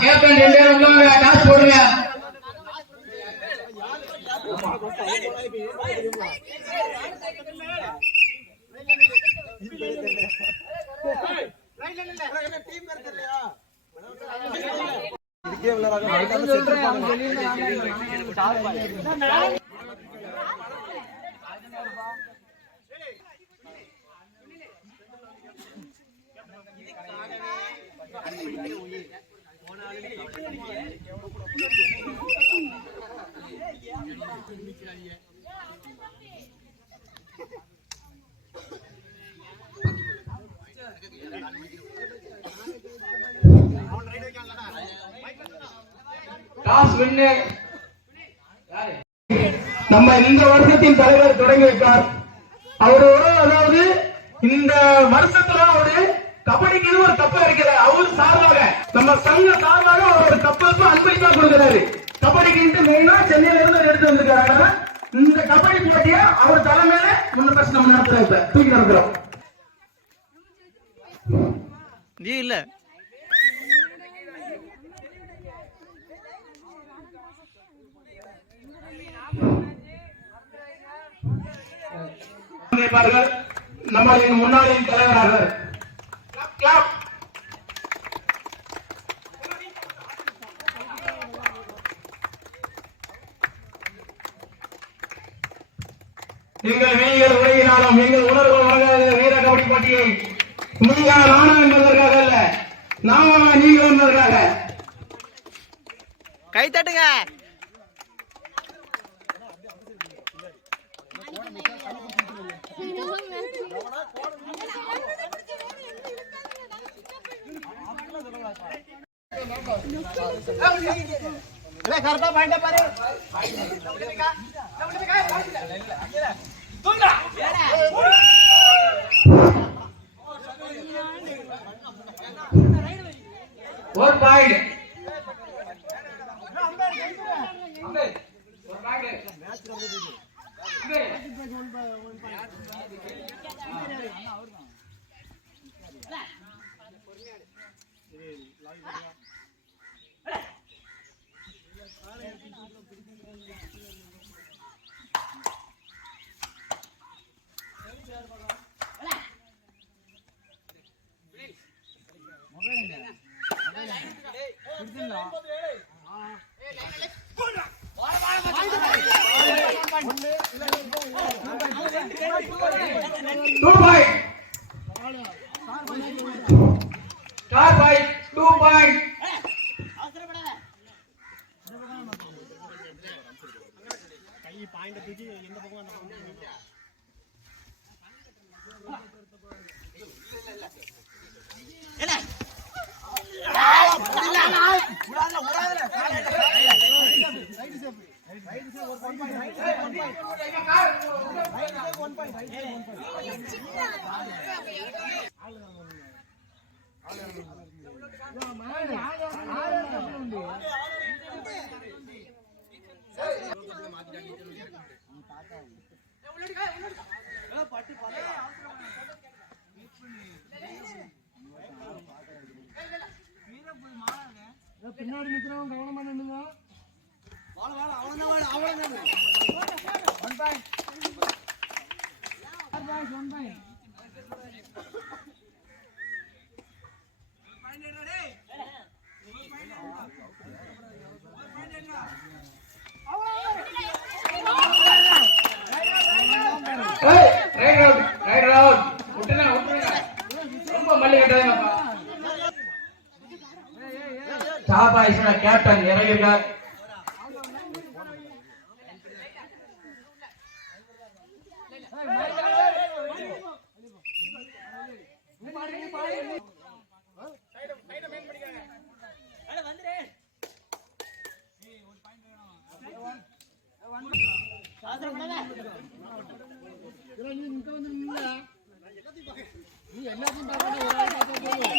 Captain ரெண்டு பேரும் உள்ளவங்க டாஸ் போடுங்க. நம்ம இந்த வருஷத்தின் தலைவர் தொடங்கி வைத்தார். அவரோட அதாவது இந்த வருஷத்துல அவரு கபடிக்கு ஒரு கப்பை இருக்கிறார். அவரு சார்பாக நம்ம சங்க சார்பாக ஒரு கப்பலுக்கு அன்பளிப்பா கொடுக்கிறாரு. கபடிக்கு மெயினா சென்னையில இருந்து எடுத்து வந்திருக்காரு. இந்த கபடி போட்டிய அவர் தலைமையில முன்ன பஸ் நம்ம நடத்துறோம், தூக்கி நடத்துறோம். இல்ல நம்மளின் முன்னாள் தலைவராக எங்கள் வீரர்கள் உலகினாலும் எங்கள் உணர்வு வழங்காத வீர கபடி போட்டியை நீங்கள் நானும் என்பதற்காக அல்ல, நாம நீங்கள் என்பதற்காக கை தட்டுங்க. கரெக்டா பாயிண்ட் பாரு. ஒரு பாயிண்ட் பின்னாடி நிக்கிறவங்க கவனமா நின்னுங்க. கேப்டன் இறங்கியிருக்கார். நீ இங்க வந்து நில்ல. நீ எல்லாத்தையும் பார்க்கணும்.